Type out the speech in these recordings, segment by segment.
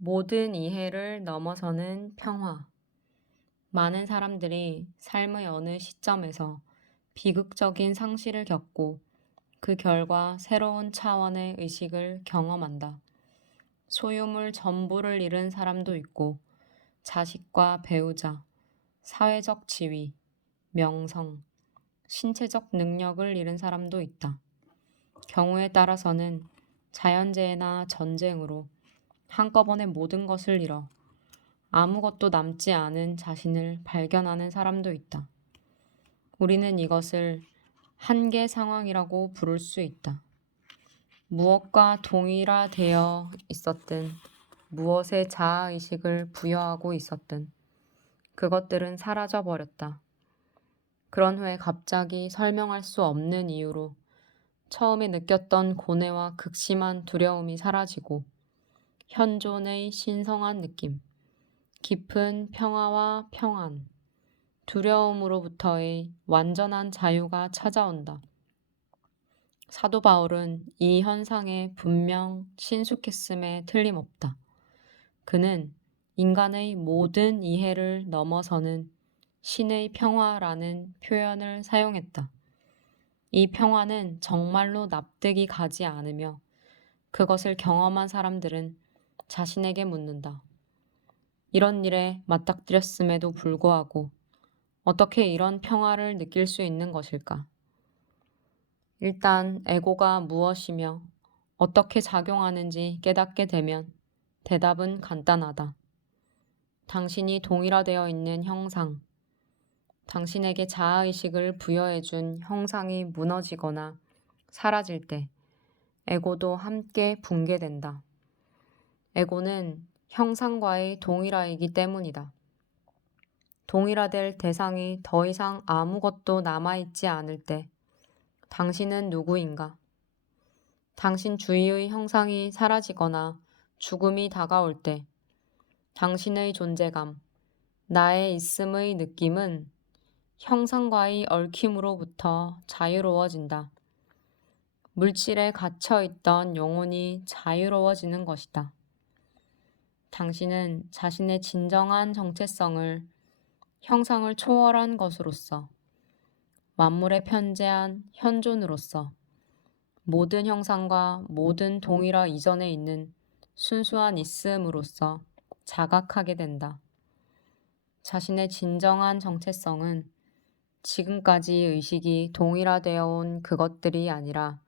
모든 이해를 넘어서는 평화. 많은 사람들이 삶의 어느 시점에서 비극적인 상실을 겪고 그 결과 새로운 차원의 의식을 경험한다. 소유물 전부를 잃은 사람도 있고, 자식과 배우자, 사회적 지위, 명성, 신체적 능력을 잃은 사람도 있다. 경우에 따라서는 자연재해나 전쟁으로 한꺼번에 모든 것을 잃어 아무것도 남지 않은 자신을 발견하는 사람도 있다. 우리는 이것을 한계 상황이라고 부를 수 있다. 무엇과 동일화되어 있었든, 무엇에 자아의식을 부여하고 있었든, 그것들은 사라져 버렸다. 그런 후에 갑자기 설명할 수 없는 이유로 처음에 느꼈던 고뇌와 극심한 두려움이 사라지고, 현존의 신성한 느낌, 깊은 평화와 평안, 두려움으로부터의 완전한 자유가 찾아온다. 사도 바울은 이 현상에 분명 친숙했음에 틀림없다. 그는 인간의 모든 이해를 넘어서는 신의 평화라는 표현을 사용했다. 이 평화는 정말로 납득이 가지 않으며 그것을 경험한 사람들은 자신에게 묻는다. 이런 일에 맞닥뜨렸음에도 불구하고 어떻게 이런 평화를 느낄 수 있는 것일까? 일단 에고가 무엇이며 어떻게 작용하는지 깨닫게 되면 대답은 간단하다. 당신이 동일화되어 있는 형상, 당신에게 자아의식을 부여해준 형상이 무너지거나 사라질 때 에고도 함께 붕괴된다. 에고는 형상과의 동일화이기 때문이다. 동일화될 대상이 더 이상 아무것도 남아있지 않을 때 당신은 누구인가? 당신 주위의 형상이 사라지거나 죽음이 다가올 때 당신의 존재감, 나의 있음의 느낌은 형상과의 얽힘으로부터 자유로워진다. 물질에 갇혀있던 영혼이 자유로워지는 것이다. 당신은 자신의 진정한 정체성을 형상을 초월한 것으로서, 만물에 편재한 현존으로서, 모든 형상과 모든 동일화 이전에 있는 순수한 있음으로서 자각하게 된다. 자신의 진정한 정체성은 지금까지 의식이 동일화되어 온 그것들이 아니라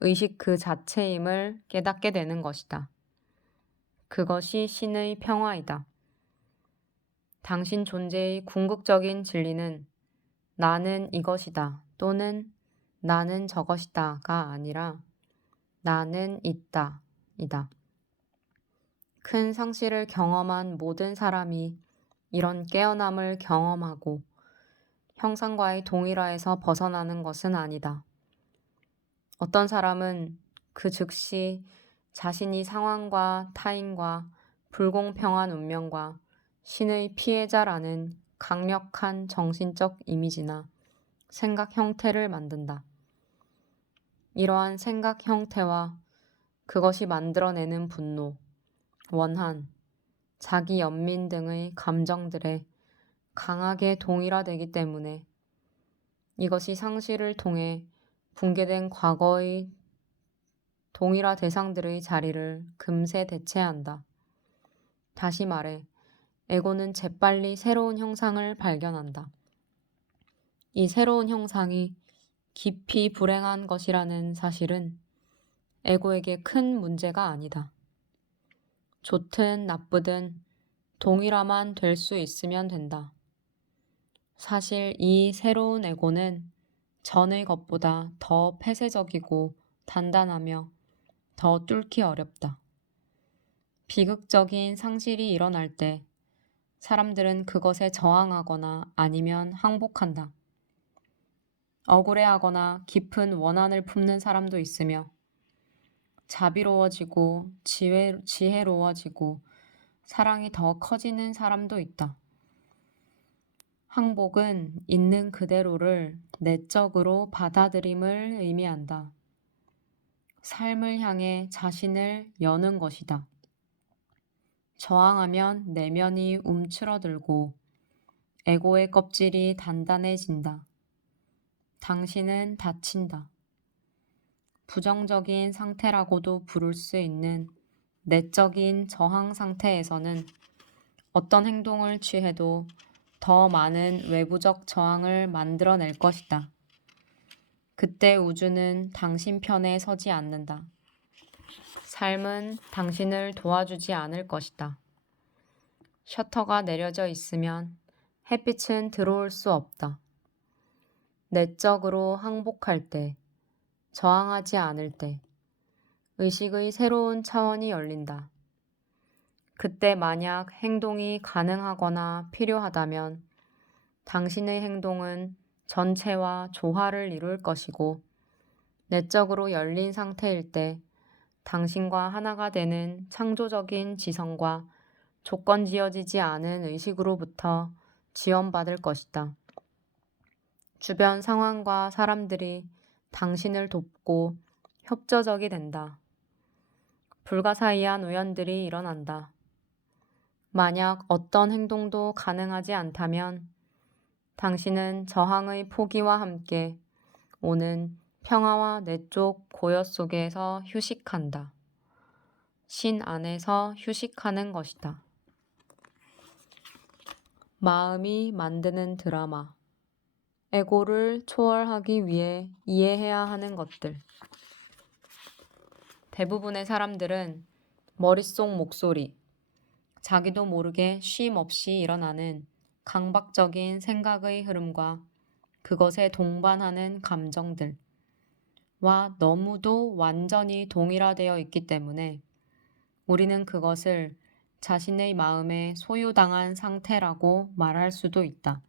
의식 그 자체임을 깨닫게 되는 것이다. 그것이 신의 평화이다. 당신 존재의 궁극적인 진리는 나는 이것이다 또는 나는 저것이다가 아니라 나는 있다 이다. 큰 상실을 경험한 모든 사람이 이런 깨어남을 경험하고 형상과의 동일화에서 벗어나는 것은 아니다. 어떤 사람은 그 즉시 자신이 상황과 타인과 불공평한 운명과 신의 피해자라는 강력한 정신적 이미지나 생각 형태를 만든다. 이러한 생각 형태와 그것이 만들어내는 분노, 원한, 자기 연민 등의 감정들에 강하게 동일화되기 때문에 이것이 상실을 통해 붕괴된 과거의 동일화 대상들의 자리를 금세 대체한다. 다시 말해, 에고는 재빨리 새로운 형상을 발견한다. 이 새로운 형상이 깊이 불행한 것이라는 사실은 에고에게 큰 문제가 아니다. 좋든 나쁘든 동일화만 될 수 있으면 된다. 사실 이 새로운 에고는 전의 것보다 더 폐쇄적이고 단단하며 더 뚫기 어렵다. 비극적인 상실이 일어날 때 사람들은 그것에 저항하거나 아니면 항복한다. 억울해하거나 깊은 원한을 품는 사람도 있으며 자비로워지고 지혜로워지고 사랑이 더 커지는 사람도 있다. 항복은 있는 그대로를 내적으로 받아들임을 의미한다. 삶을 향해 자신을 여는 것이다. 저항하면 내면이 움츠러들고 에고의 껍질이 단단해진다. 당신은 다친다. 부정적인 상태라고도 부를 수 있는 내적인 저항 상태에서는 어떤 행동을 취해도 더 많은 외부적 저항을 만들어낼 것이다. 그때 우주는 당신 편에 서지 않는다. 삶은 당신을 도와주지 않을 것이다. 셔터가 내려져 있으면 햇빛은 들어올 수 없다. 내적으로 항복할 때, 저항하지 않을 때, 의식의 새로운 차원이 열린다. 그때 만약 행동이 가능하거나 필요하다면 당신의 행동은 전체와 조화를 이룰 것이고 내적으로 열린 상태일 때 당신과 하나가 되는 창조적인 지성과 조건 지어지지 않은 의식으로부터 지원받을 것이다. 주변 상황과 사람들이 당신을 돕고 협조적이 된다. 불가사의한 우연들이 일어난다. 만약 어떤 행동도 가능하지 않다면 당신은 저항의 포기와 함께 오는 평화와 내적 고요 속에서 휴식한다. 신 안에서 휴식하는 것이다. 마음이 만드는 드라마. 에고를 초월하기 위해 이해해야 하는 것들. 대부분의 사람들은 머릿속 목소리, 자기도 모르게 쉼 없이 일어나는 강박적인 생각의 흐름과 그것에 동반하는 감정들과 너무도 완전히 동일화되어 있기 때문에 우리는 그것을 자신의 마음에 소유당한 상태라고 말할 수도 있다.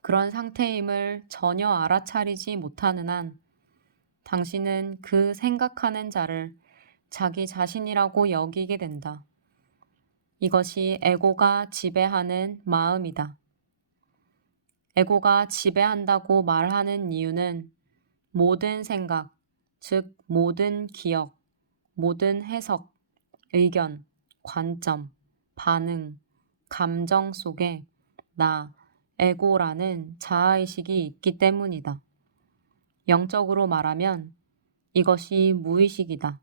그런 상태임을 전혀 알아차리지 못하는 한 당신은 그 생각하는 자를 자기 자신이라고 여기게 된다. 이것이 에고가 지배하는 마음이다. 에고가 지배한다고 말하는 이유는 모든 생각, 즉 모든 기억, 모든 해석, 의견, 관점, 반응, 감정 속에 나, 에고라는 자아의식이 있기 때문이다. 영적으로 말하면 이것이 무의식이다.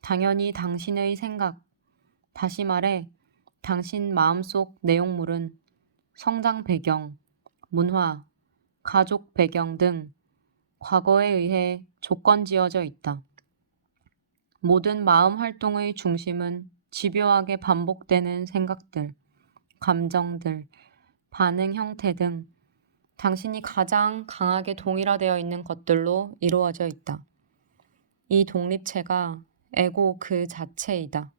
당연히 당신의 생각, 다시 말해 당신 마음속 내용물은 성장 배경, 문화, 가족 배경 등 과거에 의해 조건 지어져 있다. 모든 마음 활동의 중심은 집요하게 반복되는 생각들, 감정들, 반응 형태 등 당신이 가장 강하게 동일화되어 있는 것들로 이루어져 있다. 이 독립체가 에고 그 자체이다.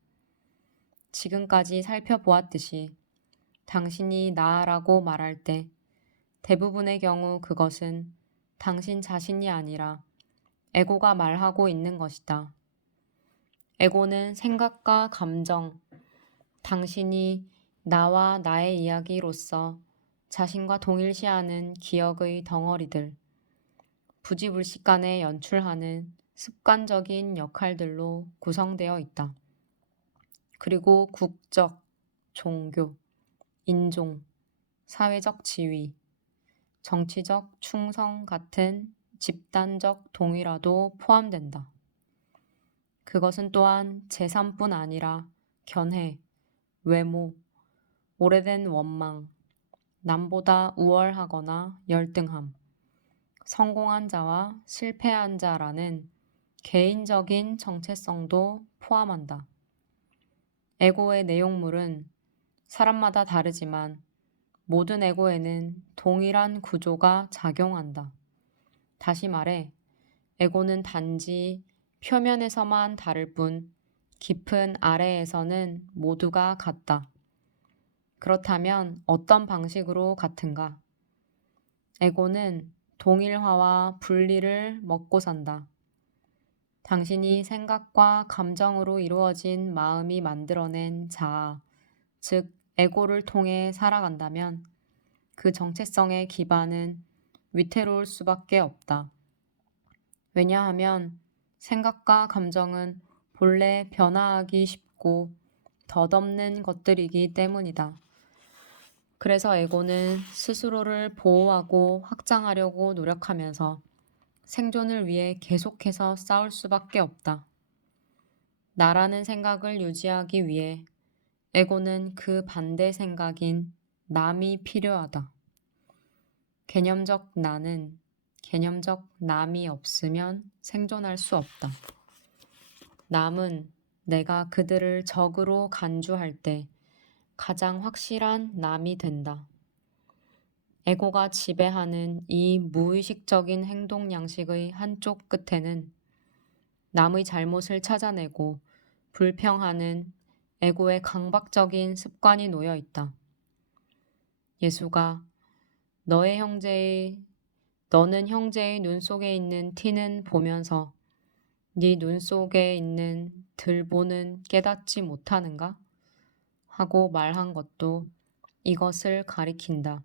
지금까지 살펴보았듯이 당신이 나라고 말할 때 대부분의 경우 그것은 당신 자신이 아니라 에고가 말하고 있는 것이다. 에고는 생각과 감정, 당신이 나와 나의 이야기로서 자신과 동일시하는 기억의 덩어리들, 부지불식간에 연출하는 습관적인 역할들로 구성되어 있다. 그리고 국적, 종교, 인종, 사회적 지위, 정치적 충성 같은 집단적 동일화도 포함된다. 그것은 또한 재산뿐 아니라 견해, 외모, 오래된 원망, 남보다 우월하거나 열등함, 성공한 자와 실패한 자라는 개인적인 정체성도 포함한다. 에고의 내용물은 사람마다 다르지만 모든 에고에는 동일한 구조가 작용한다. 다시 말해, 에고는 단지 표면에서만 다를 뿐 깊은 아래에서는 모두가 같다. 그렇다면 어떤 방식으로 같은가? 에고는 동일화와 분리를 먹고 산다. 당신이 생각과 감정으로 이루어진 마음이 만들어낸 자아, 즉 에고를 통해 살아간다면 그 정체성의 기반은 위태로울 수밖에 없다. 왜냐하면 생각과 감정은 본래 변화하기 쉽고 덧없는 것들이기 때문이다. 그래서 에고는 스스로를 보호하고 확장하려고 노력하면서 생존을 위해 계속해서 싸울 수밖에 없다. 나라는 생각을 유지하기 위해 에고는 그 반대 생각인 남이 필요하다. 개념적 나는 개념적 남이 없으면 생존할 수 없다. 남은 내가 그들을 적으로 간주할 때 가장 확실한 남이 된다. 에고가 지배하는 이 무의식적인 행동 양식의 한쪽 끝에는 남의 잘못을 찾아내고 불평하는 에고의 강박적인 습관이 놓여 있다. 예수가 너는 형제의 눈 속에 있는 티는 보면서 네 눈 속에 있는 들보는 깨닫지 못하는가? 하고 말한 것도 이것을 가리킨다.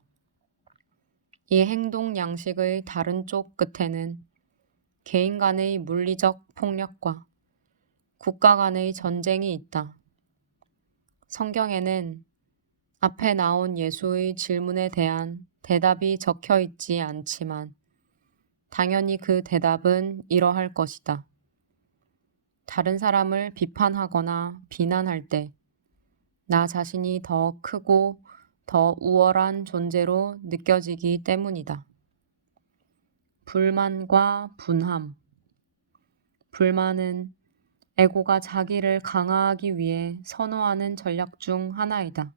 이 행동 양식의 다른 쪽 끝에는 개인 간의 물리적 폭력과 국가 간의 전쟁이 있다. 성경에는 앞에 나온 예수의 질문에 대한 대답이 적혀 있지 않지만 당연히 그 대답은 이러할 것이다. 다른 사람을 비판하거나 비난할 때 나 자신이 더 크고 더 우월한 존재로 느껴지기 때문이다. 불만과 분함. 불만은 에고가 자기를 강화하기 위해 선호하는 전략 중 하나이다.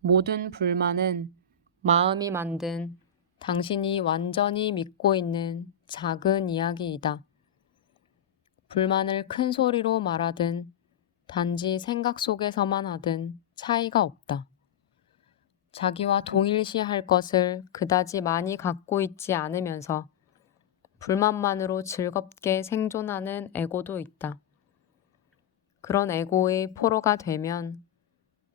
모든 불만은 마음이 만든 당신이 완전히 믿고 있는 작은 이야기이다. 불만을 큰 소리로 말하든 단지 생각 속에서만 하든 차이가 없다. 자기와 동일시할 것을 그다지 많이 갖고 있지 않으면서 불만만으로 즐겁게 생존하는 에고도 있다. 그런 에고의 포로가 되면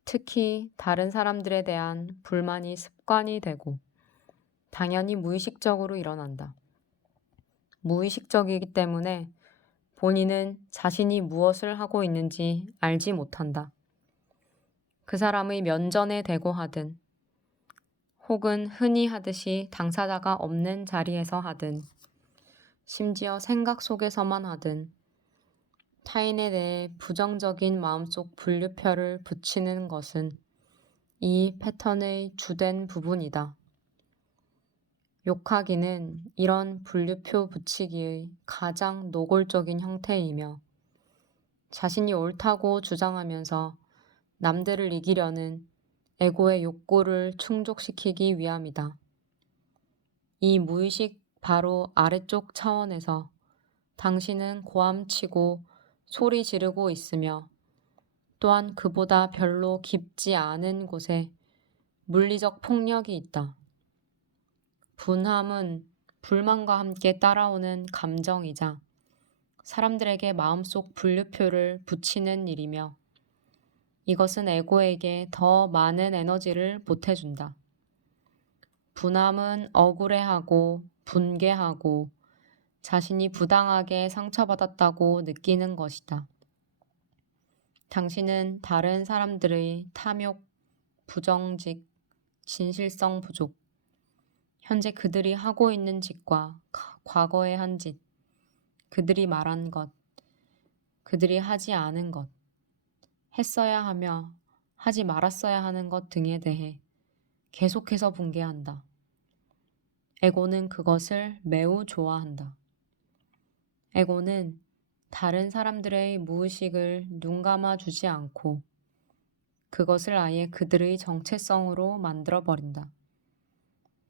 특히 다른 사람들에 대한 불만이 습관이 되고 당연히 무의식적으로 일어난다. 무의식적이기 때문에 본인은 자신이 무엇을 하고 있는지 알지 못한다. 그 사람의 면전에 대고 하든 혹은 흔히 하듯이 당사자가 없는 자리에서 하든 심지어 생각 속에서만 하든 타인에 대해 부정적인 마음속 분류표를 붙이는 것은 이 패턴의 주된 부분이다. 욕하기는 이런 분류표 붙이기의 가장 노골적인 형태이며 자신이 옳다고 주장하면서 남들을 이기려는 에고의 욕구를 충족시키기 위함이다. 이 무의식 바로 아래쪽 차원에서 당신은 고함치고 소리 지르고 있으며 또한 그보다 별로 깊지 않은 곳에 물리적 폭력이 있다. 분함은 불만과 함께 따라오는 감정이자 사람들에게 마음속 분류표를 붙이는 일이며 이것은 에고에게 더 많은 에너지를 보태준다. 분함은 억울해하고 분개하고 자신이 부당하게 상처받았다고 느끼는 것이다. 당신은 다른 사람들의 탐욕, 부정직, 진실성 부족, 현재 그들이 하고 있는 짓과 과거에 한 짓, 그들이 말한 것, 그들이 하지 않은 것, 했어야 하며 하지 말았어야 하는 것 등에 대해 계속해서 분개한다. 에고는 그것을 매우 좋아한다. 에고는 다른 사람들의 무의식을 눈감아 주지 않고 그것을 아예 그들의 정체성으로 만들어버린다.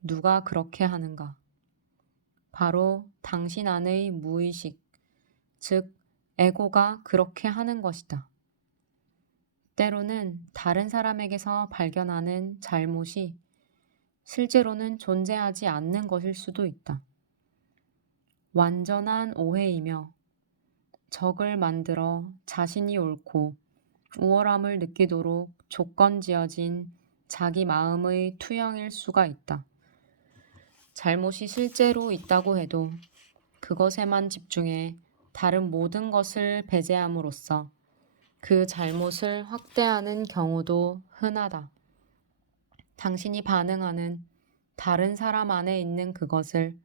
누가 그렇게 하는가? 바로 당신 안의 무의식, 즉 에고가 그렇게 하는 것이다. 때로는 다른 사람에게서 발견하는 잘못이 실제로는 존재하지 않는 것일 수도 있다. 완전한 오해이며 적을 만들어 자신이 옳고 우월함을 느끼도록 조건 지어진 자기 마음의 투영일 수가 있다. 잘못이 실제로 있다고 해도 그것에만 집중해 다른 모든 것을 배제함으로써 그 잘못을 확대하는 경우도 흔하다. 당신이 반응하는 다른 사람 안에 있는 그것을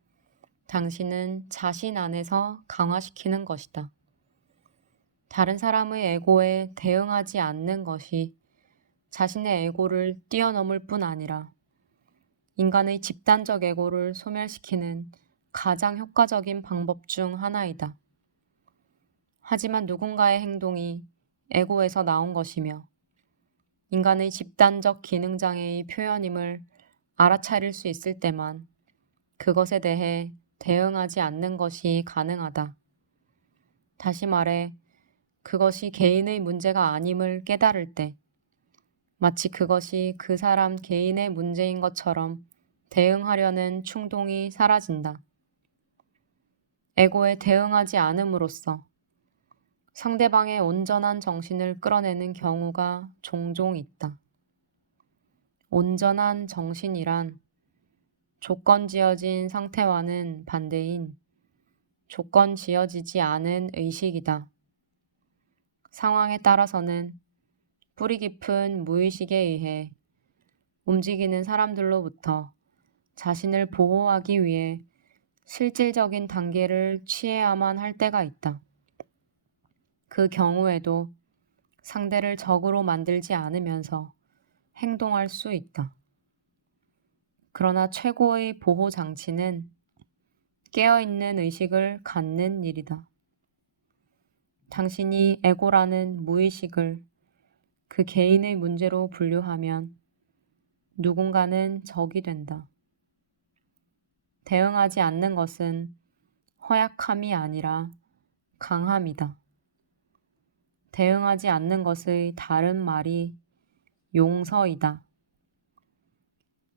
당신은 자신 안에서 강화시키는 것이다. 다른 사람의 에고에 대응하지 않는 것이 자신의 에고를 뛰어넘을 뿐 아니라 인간의 집단적 에고를 소멸시키는 가장 효과적인 방법 중 하나이다. 하지만 누군가의 행동이 에고에서 나온 것이며 인간의 집단적 기능장애의 표현임을 알아차릴 수 있을 때만 그것에 대해 대응하지 않는 것이 가능하다. 다시 말해, 그것이 개인의 문제가 아님을 깨달을 때, 마치 그것이 그 사람 개인의 문제인 것처럼 대응하려는 충동이 사라진다. 에고에 대응하지 않음으로써 상대방의 온전한 정신을 끌어내는 경우가 종종 있다. 온전한 정신이란 조건 지어진 상태와는 반대인 조건 지어지지 않은 의식이다. 상황에 따라서는 뿌리 깊은 무의식에 의해 움직이는 사람들로부터 자신을 보호하기 위해 실질적인 단계를 취해야만 할 때가 있다. 그 경우에도 상대를 적으로 만들지 않으면서 행동할 수 있다. 그러나 최고의 보호 장치는 깨어있는 의식을 갖는 일이다. 당신이 에고라는 무의식을 그 개인의 문제로 분류하면 누군가는 적이 된다. 대응하지 않는 것은 허약함이 아니라 강함이다. 대응하지 않는 것의 다른 말이 용서이다.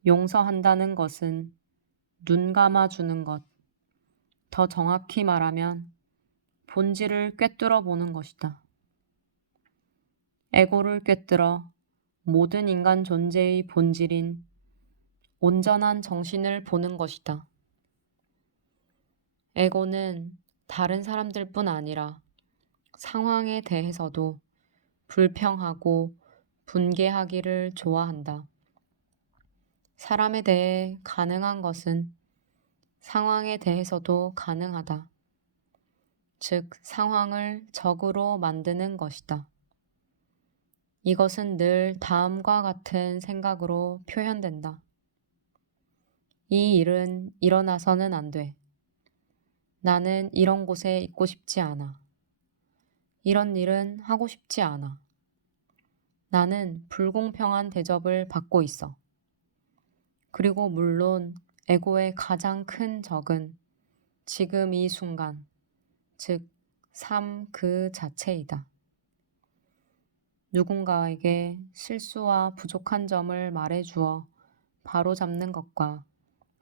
용서한다는 것은 눈 감아주는 것, 더 정확히 말하면 본질을 꿰뚫어 보는 것이다. 에고를 꿰뚫어 모든 인간 존재의 본질인 온전한 정신을 보는 것이다. 에고는 다른 사람들뿐 아니라 상황에 대해서도 불평하고 분개하기를 좋아한다. 사람에 대해 가능한 것은 상황에 대해서도 가능하다. 즉, 상황을 적으로 만드는 것이다. 이것은 늘 다음과 같은 생각으로 표현된다. 이 일은 일어나서는 안 돼. 나는 이런 곳에 있고 싶지 않아. 이런 일은 하고 싶지 않아. 나는 불공평한 대접을 받고 있어. 그리고 물론 에고의 가장 큰 적은 지금 이 순간, 즉, 삶 그 자체이다. 누군가에게 실수와 부족한 점을 말해주어 바로잡는 것과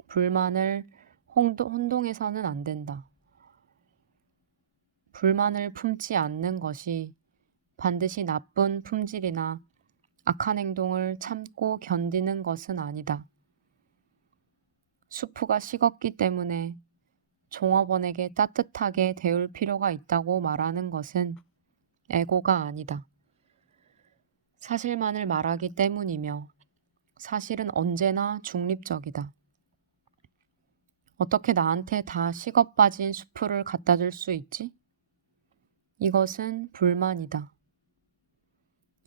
불만을 혼동해서는 안 된다. 불만을 품지 않는 것이 반드시 나쁜 품질이나 악한 행동을 참고 견디는 것은 아니다. 수프가 식었기 때문에 종업원에게 따뜻하게 데울 필요가 있다고 말하는 것은 에고가 아니다. 사실만을 말하기 때문이며 사실은 언제나 중립적이다. 어떻게 나한테 다 식어 빠진 수프를 갖다 줄 수 있지? 이것은 불만이다.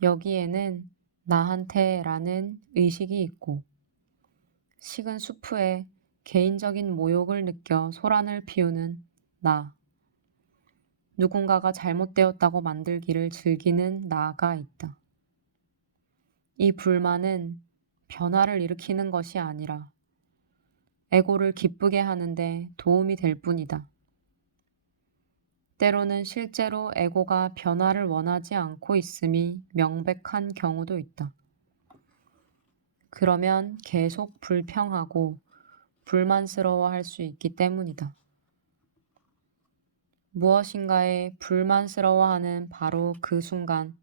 여기에는 나한테라는 의식이 있고 식은 수프에 개인적인 모욕을 느껴 소란을 피우는 나. 누군가가 잘못되었다고 만들기를 즐기는 나가 있다. 이 불만은 변화를 일으키는 것이 아니라 에고를 기쁘게 하는데 도움이 될 뿐이다. 때로는 실제로 에고가 변화를 원하지 않고 있음이 명백한 경우도 있다. 그러면 계속 불평하고 불만스러워할 수 있기 때문이다. 무엇인가에 불만스러워하는 바로 그 순간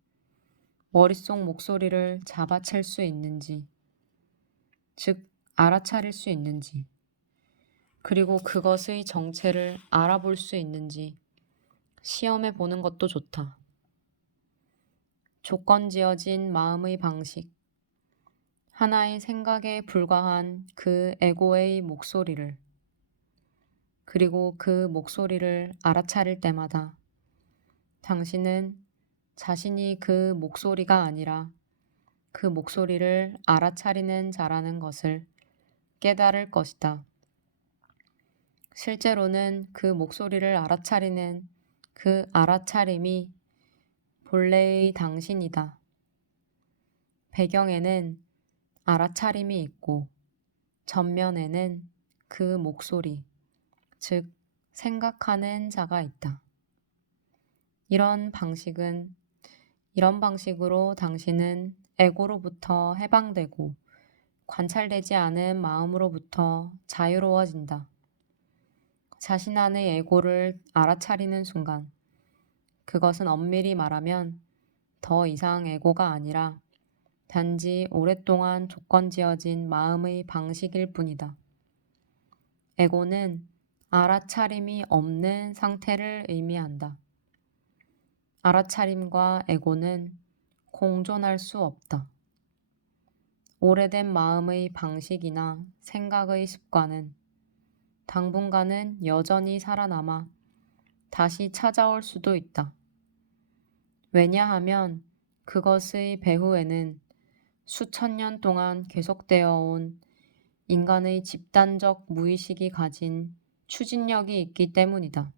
머릿속 목소리를 잡아챌 수 있는지, 즉 알아차릴 수 있는지, 그리고 그것의 정체를 알아볼 수 있는지 시험해 보는 것도 좋다. 조건 지어진 마음의 방식, 하나의 생각에 불과한 그 에고의 목소리를, 그리고 그 목소리를 알아차릴 때마다 당신은 자신이 그 목소리가 아니라 그 목소리를 알아차리는 자라는 것을 깨달을 것이다. 실제로는 그 목소리를 알아차리는 그 알아차림이 본래의 당신이다. 배경에는 알아차림이 있고 전면에는 그 목소리, 즉 생각하는 자가 있다. 이런 방식으로 당신은 에고로부터 해방되고 관찰되지 않은 마음으로부터 자유로워진다. 자신 안의 에고를 알아차리는 순간, 그것은 엄밀히 말하면 더 이상 에고가 아니라 단지 오랫동안 조건 지어진 마음의 방식일 뿐이다. 에고는 알아차림이 없는 상태를 의미한다. 알아차림과 에고는 공존할 수 없다. 오래된 마음의 방식이나 생각의 습관은 당분간은 여전히 살아남아 다시 찾아올 수도 있다. 왜냐하면 그것의 배후에는 수천 년 동안 계속되어 온 인간의 집단적 무의식이 가진 추진력이 있기 때문이다.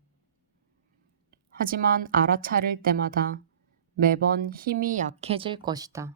하지만 알아차릴 때마다 매번 힘이 약해질 것이다.